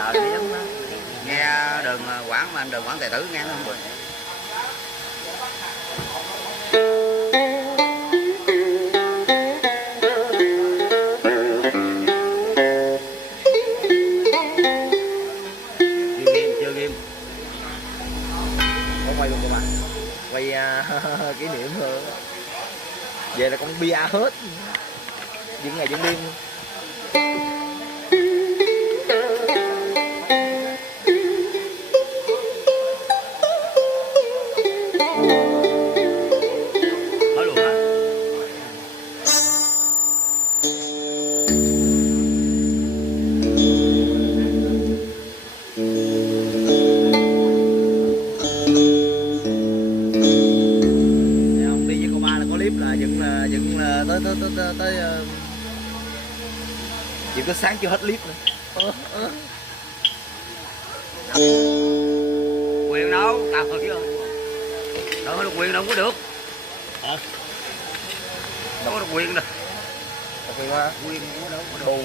chợ thì giống đó. Nghe đường Quảng mà đường Quảng Tài Tử nghe nó không được. Chưa game. Không quay luôn cơ mà. Quay kỷ niệm hơn. Về là con bia hết. Những ngày những đêm. Nói luôn hả? Đi với cô ba là có clip là dựng tới dựng tới sáng chưa hết clip nữa. Quyền đâu? Tao thôi chứ. Đâu có được quyền đâu có được. Hả? Đâu có được quyền đâu. Quyền quá. Quyền đâu có được. Bù.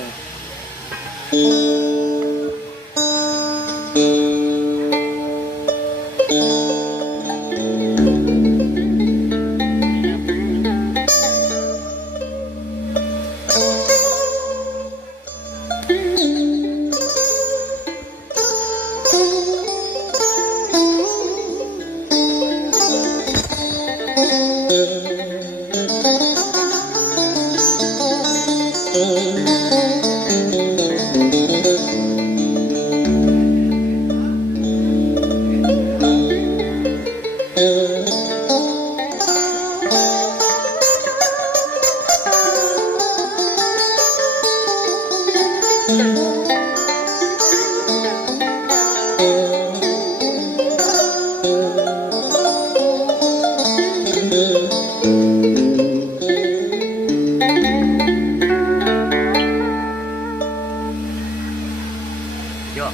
Chưa?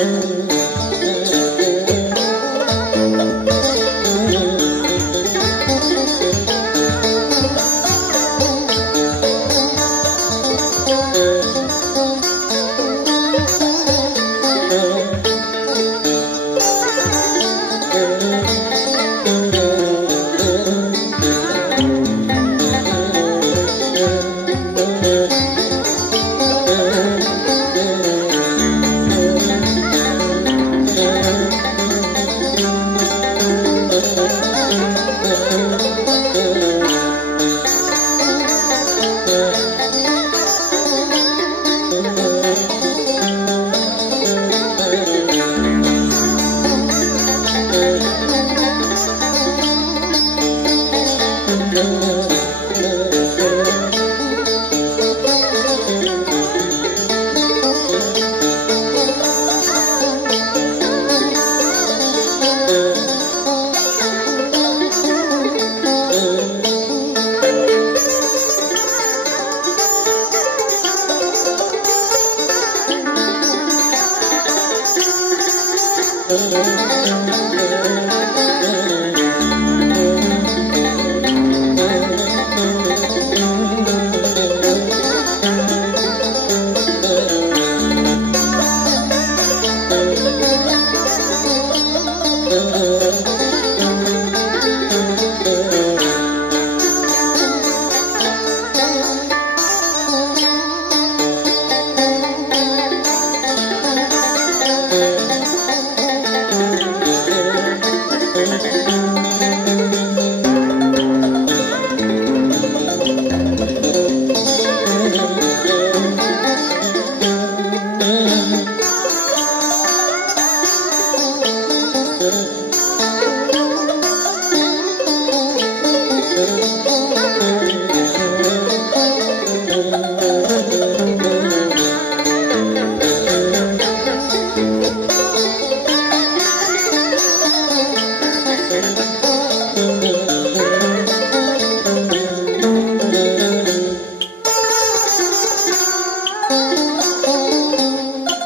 Hãy subscribe cho kênh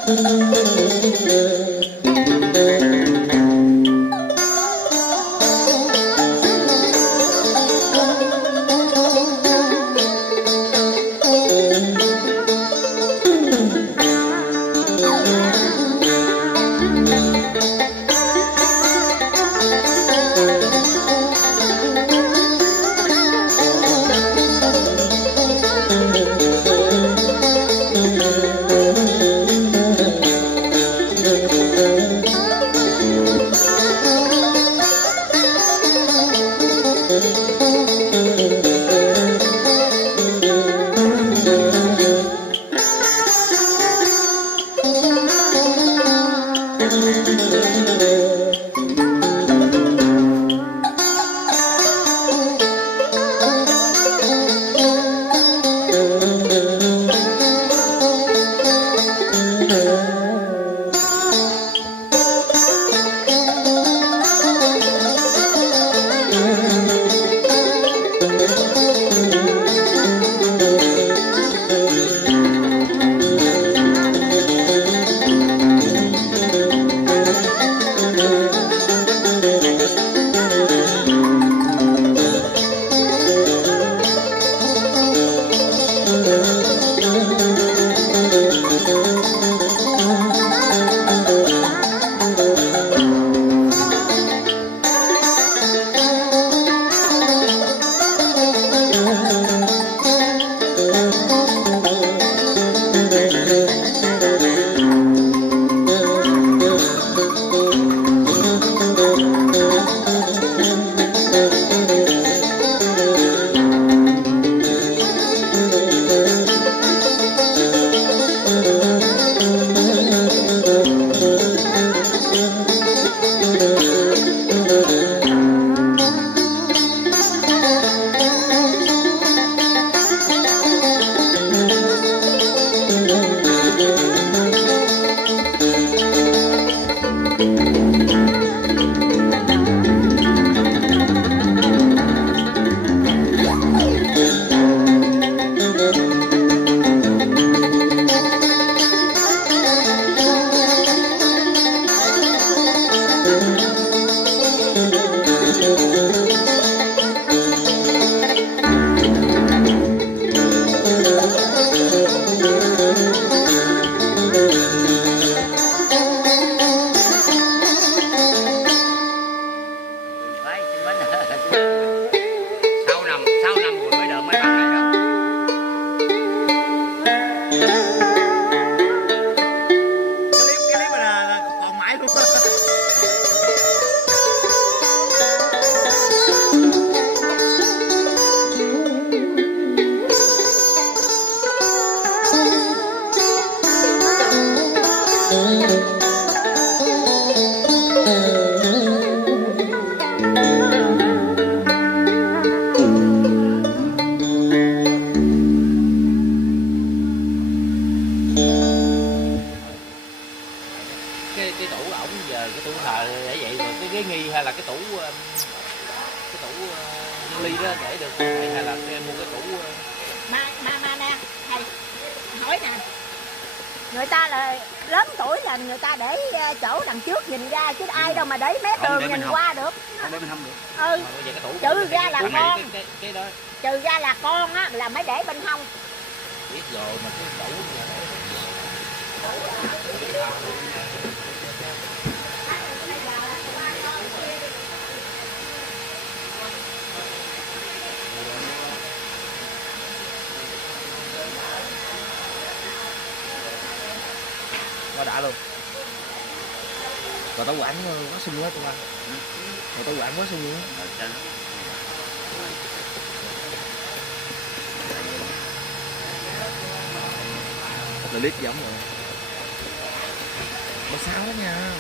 Ghiền Mì Gõ để không bỏ lỡ cái tủ ổng giờ cái tủ thờ để vậy rồi cái ghế nghi hay là cái tủ dân ly đó để được hay là mua cái tủ mà nè thầy hỏi nè, người ta là lớn tuổi là người ta để chỗ đằng trước nhìn ra chứ ai đâu mà để mé tường nhìn qua được. không để mình không được. Ừ, trừ ra là con, cái đó trừ ra là con á là mới để bên hông. biết rồi mà cái tủ quá đã luôn. Rồi tao quảng quá sung quá tụi anh. Rồi tao quảng quá sung luôn. Một clip giống rồi. Có 6 đó nha.